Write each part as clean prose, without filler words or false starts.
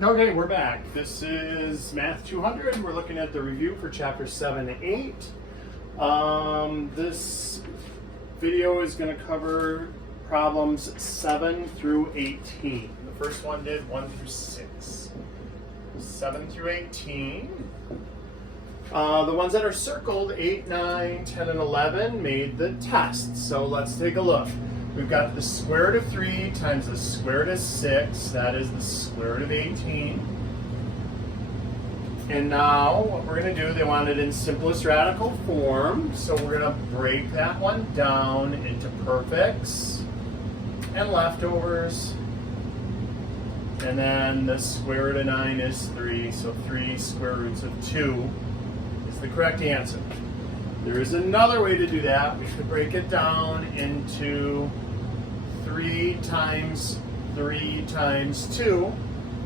Okay, we're back. This is Math 200. We're looking at the review for chapter 7 and 8. This video is going to cover problems 7 through 18. The first one did 1 through 6. 7 through 18. The ones that are circled, 8, 9, 10, and 11, made the test. So let's take a look. We've got the square root of 3 times the square root of 6. That is the square root of 18. And now what we're going to do, they want it in simplest radical form. So we're going to break that one down into perfects and leftovers. And then the square root of 9 is 3. So 3 square roots of 2 is the correct answer. There is another way to do that. We could break it down into 3 times 3 times 2,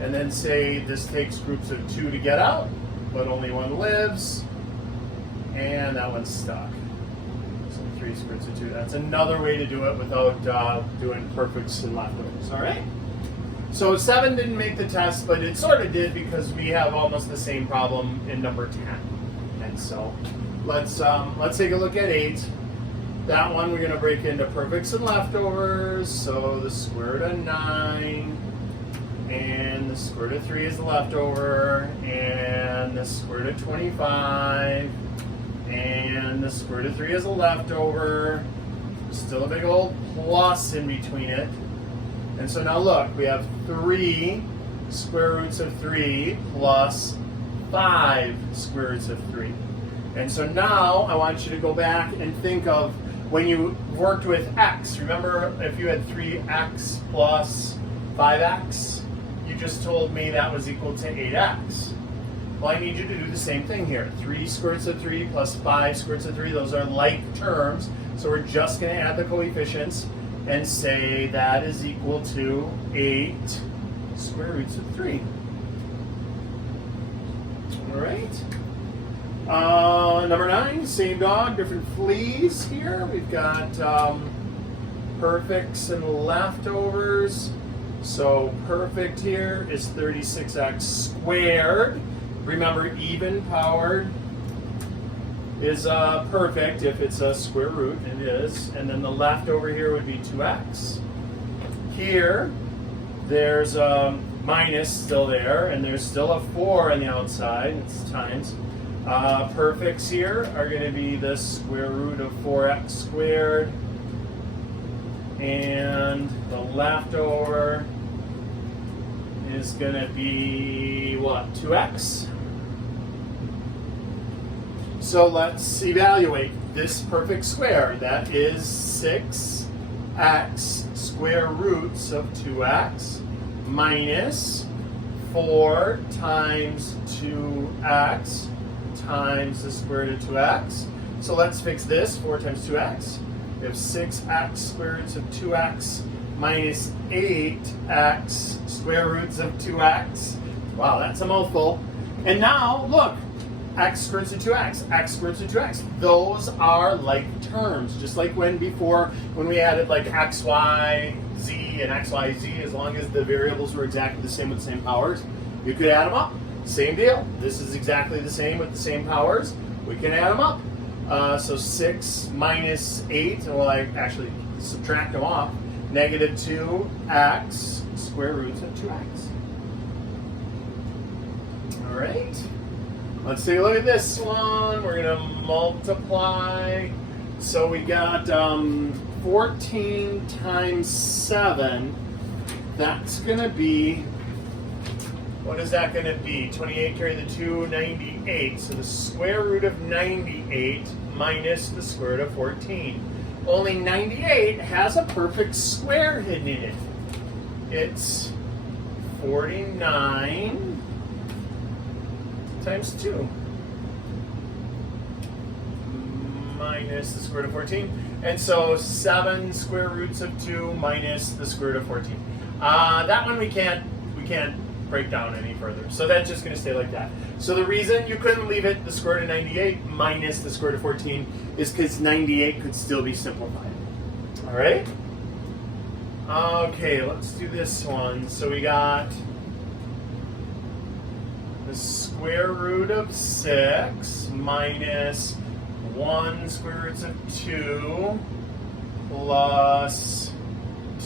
and then say this takes groups of 2 to get out, but only one lives, and that one's stuck. So 3 square roots of 2. That's another way to do it without doing perfects and leftovers, all right? So 7 didn't make the test, but it sort of did because we have almost the same problem in number 10. And so let's take a look at 8. That one we're going to break into perfects and leftovers. So the square root of 9 and the square root of 3 is the leftover, and the square root of 25 and the square root of 3 is a leftover. Still a big old plus in between it. And so now look, we have 3 square roots of 3 plus 5 square roots of 3. And so now I want you to go back and think of when you worked with x. Remember, if you had 3x plus 5x, you just told me that was equal to 8x. Well, I need you to do the same thing here. 3 square roots of 3 plus 5 square roots of 3, those are like terms. So we're just going to add the coefficients and say that is equal to 8 square roots of 3. All right. Number 9, same dog, different fleas here. We've got perfects and leftovers. So perfect here is 36x squared. Remember, even powered is perfect if it's a square root, it is. And then the leftover here would be 2x. Here, there's a minus still there, and there's still a 4 on the outside, it's times. Perfects here are going to be the square root of 4x squared, and the leftover is going to be, what, 2x? So let's evaluate this perfect square. That is 6x square roots of 2x minus 4 times 2x times the square root of 2x. So let's fix this. 4 times 2x. We have 6x square roots of 2x minus 8x square roots of 2x. Wow, that's a mouthful. And now, look, x square roots of 2x, x square roots of 2x. Those are like terms, just like when we added like x, y, z, and x, y, z, as long as the variables were exactly the same with the same powers, you could add them up. Same deal. This is exactly the same with the same powers. We can add them up. So 6 minus 8, well, I actually subtract them off. Negative 2x square roots of 2x. All right. Let's take a look at this one. We're going to multiply. So we got 14 times 7. That's going to be, what is that going to be? 28 carry the 2, 98. So the square root of 98 minus the square root of 14. Only 98 has a perfect square hidden in it. It's 49 times 2 minus the square root of 14. And so 7 square roots of 2 minus the square root of 14. That one we can't break down any further. So that's just going to stay like that. So the reason you couldn't leave it the square root of 98 minus the square root of 14 is because 98 could still be simplified. All right? Okay, let's do this one. So we got the square root of 6 minus 1 square roots of 2 plus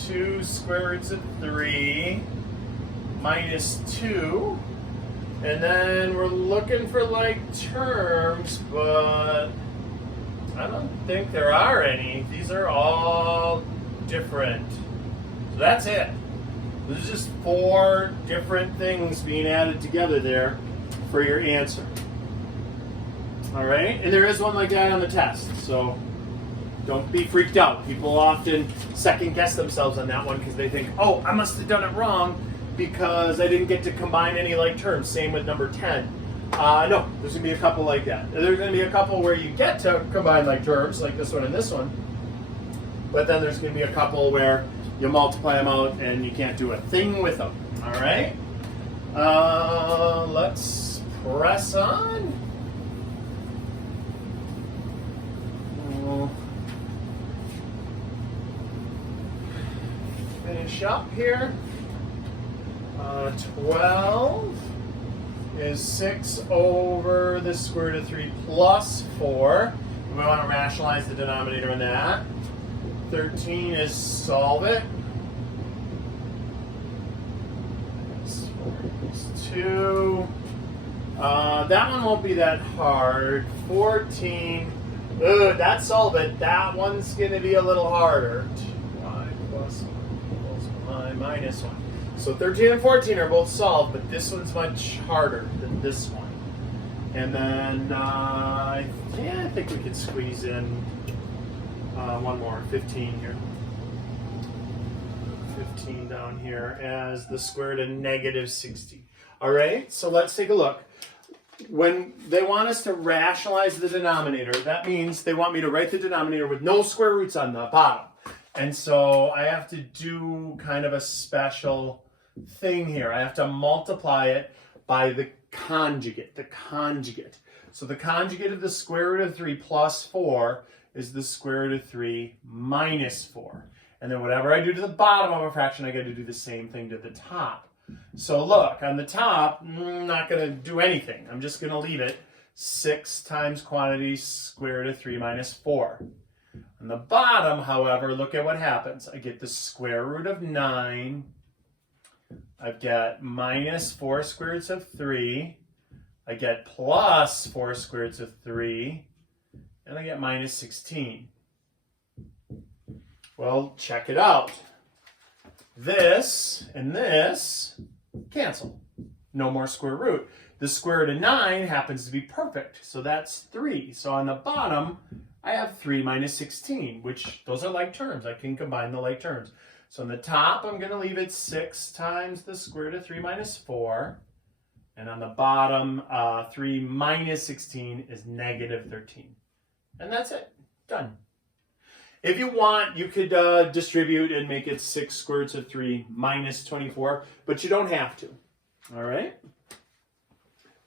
2 square roots of 3 minus 2. And then we're looking for like terms, but I don't think there are any. These are all different. So that's it. There's just 4 different things being added together there for your answer. All right, and there is one like that on the test, so don't be freaked out. People often second guess themselves on that one because they think, oh, I must have done it wrong because I didn't get to combine any like terms. Same with number 10. No, there's going to be a couple like that. There's going to be a couple where you get to combine like terms, like this one and this one. But then there's going to be a couple where you multiply them out and you can't do a thing with them. All right? Let's press on. We'll finish up here. 12 is 6 over the square root of 3 plus 4. We want to rationalize the denominator in that. 13 is solve it. 2. That one won't be that hard. 14. That's solve it. That one's going to be a little harder. Y plus 1 equals y minus 1. So 13 and 14 are both solved, but this one's much harder than this one. And then, I think we could squeeze in one more, 15 here. 15 down here as the square root of negative 60. All right, so let's take a look. When they want us to rationalize the denominator, that means they want me to write the denominator with no square roots on the bottom. And so I have to do kind of a special thing here. I have to multiply it by the conjugate, So the conjugate of the square root of 3 plus 4 is the square root of 3 minus 4. And then whatever I do to the bottom of a fraction, I got to do the same thing to the top. So look, on the top, I'm not going to do anything. I'm just going to leave it 6 times quantity square root of 3 minus 4. On the bottom, however, look at what happens. I get the square root of 9. I've got minus 4 square roots of 3. I get plus 4 square roots of 3. And I get minus 16. Well, check it out. This and this cancel. No more square root. The square root of 9 happens to be perfect, so that's 3. So on the bottom, I have 3 minus 16, which those are like terms. I can combine the like terms. So on the top, I'm going to leave it 6 times the square root of 3 minus 4. And on the bottom, 3 minus 16 is negative 13. And that's it. Done. If you want, you could distribute and make it 6 square roots of 3 minus 24, but you don't have to. All right?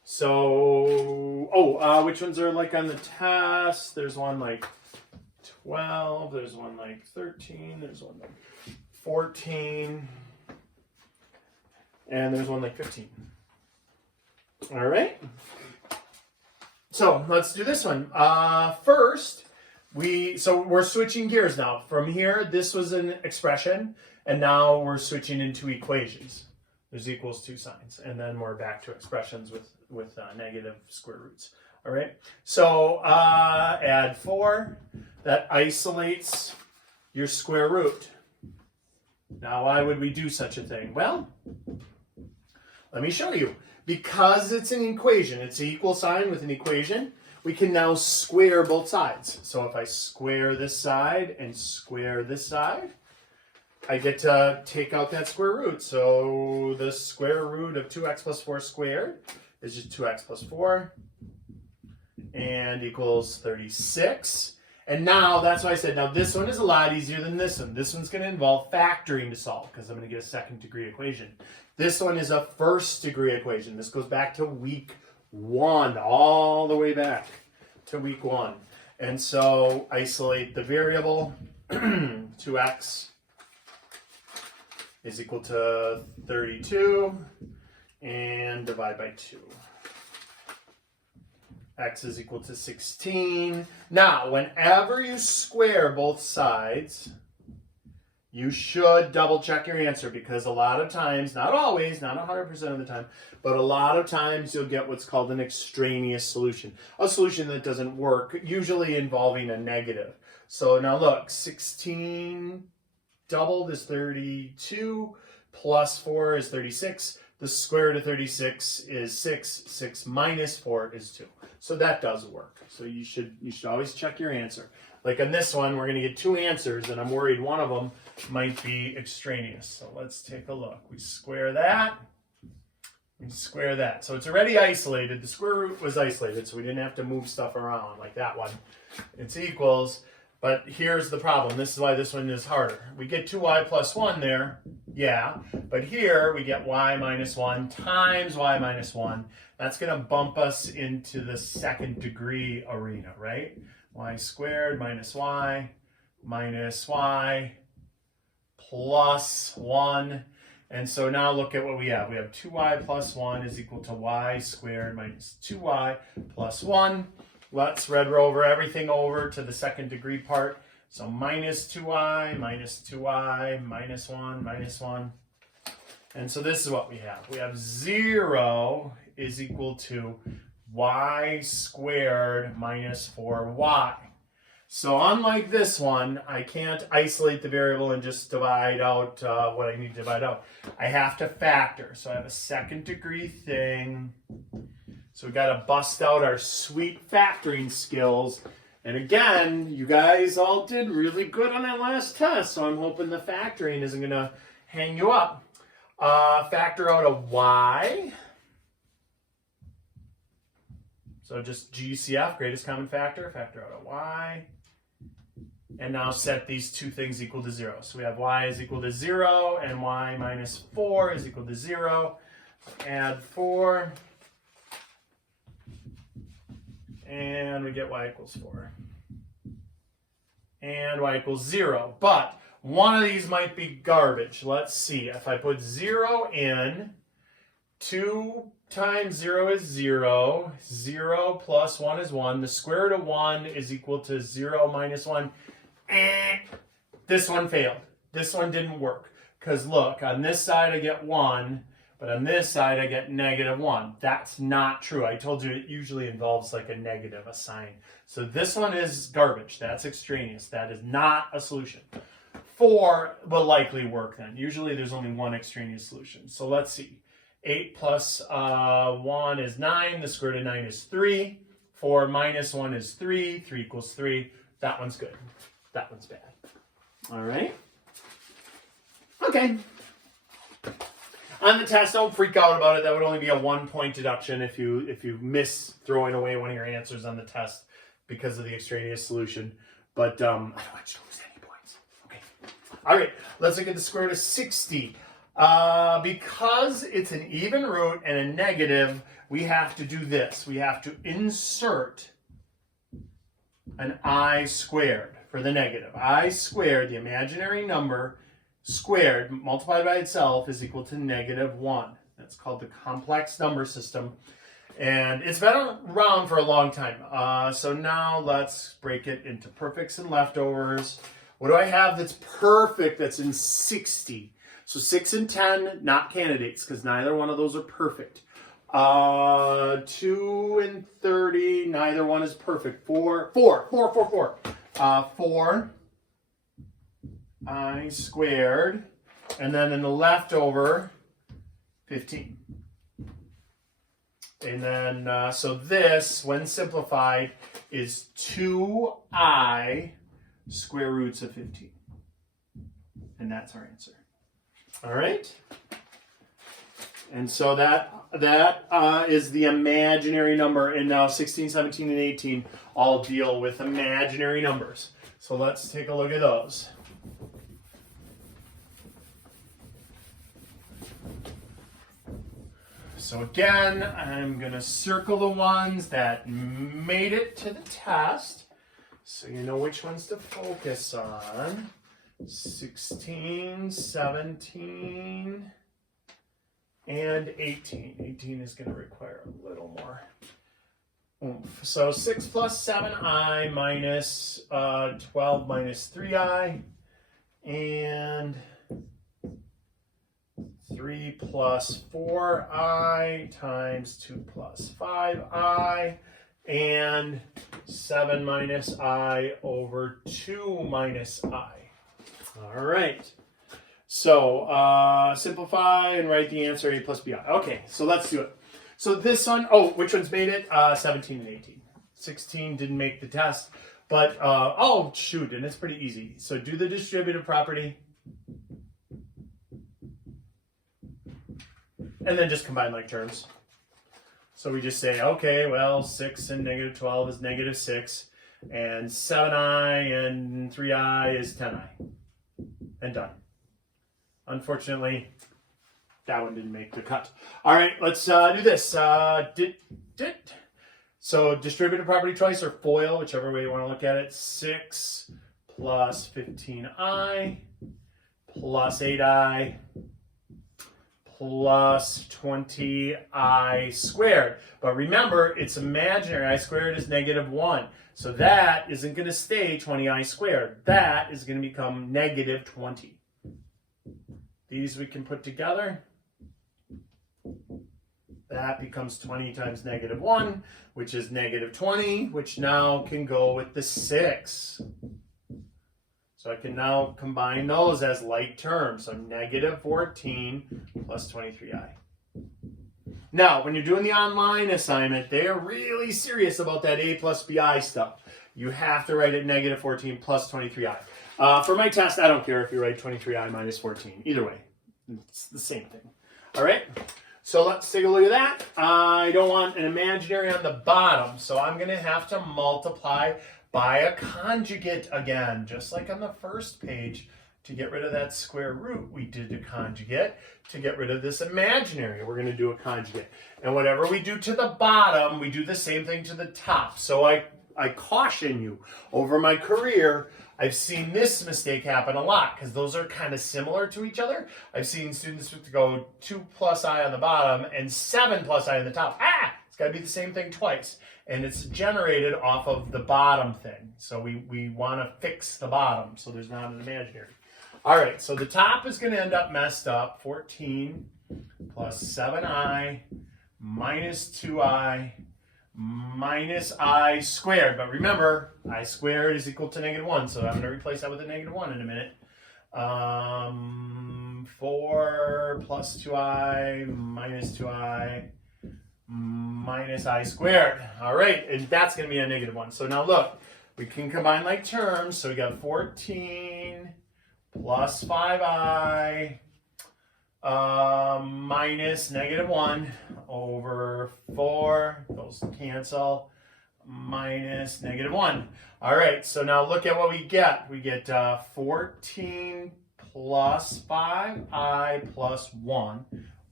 So, which ones are like on the test? There's one like 12, there's one like 13, there's one like 14, and there's one like 15. All right? So, let's do this one. First, we're switching gears now. From here, this was an expression, and now we're switching into equations. There's equals 2 signs, and then we're back to expressions with negative square roots. All right, so add 4. That isolates your square root. Now, why would we do such a thing? Well, let me show you. Because it's an equation, it's an equal sign with an equation, we can now square both sides. So if I square this side and square this side, I get to take out that square root. So the square root of 2x plus 4 squared is just 2x plus 4 and equals 36. And now, that's why I said, now this one is a lot easier than this one. This one's going to involve factoring to solve because I'm going to get a second degree equation. This one is a first degree equation. This goes back to week 1, all the way back to week 1. And so isolate the variable, 2x is equal to 32, and divide by 2. X is equal to 16. Now, whenever you square both sides, you should double check your answer, because a lot of times, not always, not 100% of the time, but a lot of times you'll get what's called an extraneous solution. A solution that doesn't work, usually involving a negative. So now look, 16 doubled is 32, plus 4 is 36. The square root of 36 is 6. 6 minus 4 is 2. So that does work. So you should always check your answer. Like on this one, we're going to get 2 answers, and I'm worried one of them might be extraneous. So let's take a look. We square that. We square that. So it's already isolated. The square root was isolated, so we didn't have to move stuff around like that one. It's equals. But here's the problem. This is why this one is harder. We get 2y plus 1 there. Yeah. But here we get y minus 1 times y minus 1. That's going to bump us into the second degree arena, right? Y squared minus y plus 1. And so now look at what we have. We have 2y plus 1 is equal to y squared minus 2y plus 1. Let's red rover everything over to the second degree part. So minus 2y, minus 1, minus 1. And so this is what we have. We have 0 is equal to y squared minus 4y. So unlike this one, I can't isolate the variable and just divide out what I need to divide out. I have to factor. So I have a second degree thing. So we got to bust out our sweet factoring skills. And again, you guys all did really good on that last test, so I'm hoping the factoring isn't going to hang you up. Factor out a y. So just GCF, greatest common factor, factor out a y. And now set these two things equal to 0. So we have y is equal to 0 and y minus 4 is equal to 0. Add 4. And we get y equals 4. And y equals 0. But one of these might be garbage. Let's see. If I put 0 in, 2 times 0 is 0. 0 plus 1 is 1. The square root of 1 is equal to 0 minus 1. This one failed. This one didn't work. Because look, on this side I get 1. But on this side, I get negative 1. That's not true. I told you it usually involves like a negative, a sign. So this one is garbage. That's extraneous. That is not a solution. 4 will likely work then. Usually there's only one extraneous solution. So let's see. 8 plus 1 is 9. The square root of 9 is 3. 4 minus 1 is 3. 3 equals 3. That one's good. That one's bad. All right. Okay. On the test, don't freak out about it. That would only be a 1-point deduction if you miss throwing away one of your answers on the test because of the extraneous solution. But I don't want you to lose any points. Okay. All right. Let's look at the square root of 60. Because it's an even root and a negative, we have to do this. We have to insert an I squared for the negative. I squared, the imaginary number, squared multiplied by itself is equal to negative 1. That's called the complex number system. And it's been around for a long time. So now let's break it into perfects and leftovers. What do I have that's perfect that's in 60? So 6 and 10, not candidates, because neither one of those are perfect. 2 and 30, neither one is perfect. 4 I squared, and then in the leftover, 15. And then, so this, when simplified, is 2i square roots of 15. And that's our answer. All right? And so that is the imaginary number. And now 16, 17, and 18 all deal with imaginary numbers. So let's take a look at those. So again, I'm going to circle the ones that made it to the test, so you know which ones to focus on. 16, 17, and 18. 18 is going to require a little more oomph. So 6 plus 7i minus 12 minus 3i, and 3 plus 4i times 2 plus 5i, and 7 minus I over 2 minus I. All right. So simplify and write the answer a plus bi. Okay, so let's do it. So this one, oh, which ones made it? 17 and 18. 16 didn't make the test, but, oh, shoot, and it's pretty easy. So do the distributive property, and then just combine like terms. So we just say, okay, well, 6 and negative 12 is negative 6, and 7i and 3i is 10i, and done. Unfortunately, that one didn't make the cut. All right, let's do this. So distributive property twice, or FOIL, whichever way you want to look at it. 6 plus 15i plus 8i plus 20i squared. But remember, it's imaginary. I squared is negative 1. So that isn't going to stay 20i squared. That is going to become negative 20. These we can put together. That becomes 20 times negative 1, which is negative 20, which now can go with the 6. So I can now combine those as like terms. So negative 14 plus 23i. Now, when you're doing the online assignment, they are really serious about that a plus bi stuff. You have to write it negative 14 plus 23i. For my test, I don't care if you write 23i minus 14. Either way, it's the same thing. All right, so let's take a look at that. I don't want an imaginary on the bottom, so I'm going to have to multiply by a conjugate again, just like on the first page. To get rid of that square root, we did a conjugate. To get rid of this imaginary, we're going to do a conjugate. And whatever we do to the bottom, we do the same thing to the top. So I caution you, over my career, I've seen this mistake happen a lot because those are kind of similar to each other. I've seen students go 2 plus I on the bottom and 7 plus I on the top. It's got to be the same thing twice. And it's generated off of the bottom thing. So we want to fix the bottom so there's not an imaginary. All right, so the top is going to end up messed up. 14 plus 7i minus 2i minus I squared. But remember, I squared is equal to negative 1, so I'm going to replace that with a negative 1 in a minute. 4 plus 2i minus 2i minus I squared. All right, and that's going to be a negative 1. So now look, we can combine like terms. So we got 14 plus 5i minus negative 1 over 4, those cancel, minus negative 1. All right, so now look at what we get. We get 14 plus 5i plus 1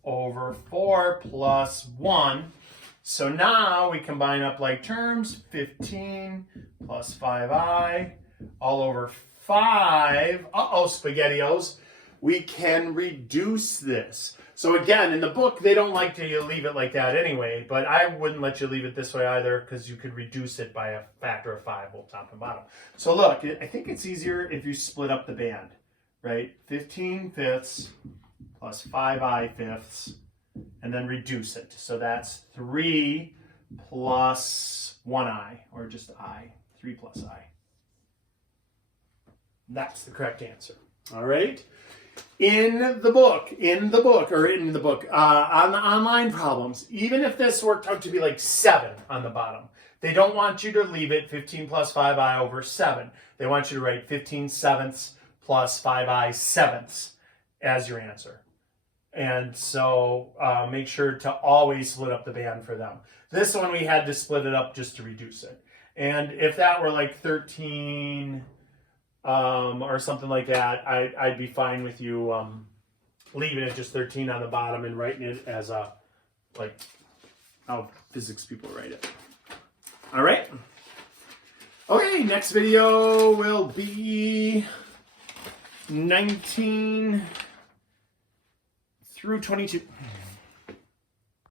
over 4 plus 1. So now we combine up like terms. 15 plus 5i all over 5. Uh-oh, SpaghettiOs. We can reduce this. So again, in the book, they don't like to leave it like that anyway, but I wouldn't let you leave it this way either because you could reduce it by a factor of 5, both top and bottom. So look, I think it's easier if you split up the band, right? 15 fifths plus 5i fifths, and then reduce it. So that's 3 plus 1i, or just I, 3 plus I. That's the correct answer. All right. On the online problems, even if this worked out to be like 7 on the bottom, they don't want you to leave it 15 plus 5i over 7. They want you to write 15 sevenths plus 5i sevenths as your answer. And so make sure to always split up the band for them. This one we had to split it up just to reduce it. And if that were like 13... or something like that, I'd be fine with you leaving it just 13 on the bottom and writing it as a, like, how physics people write it. All right. Okay, next video will be 19 through 22.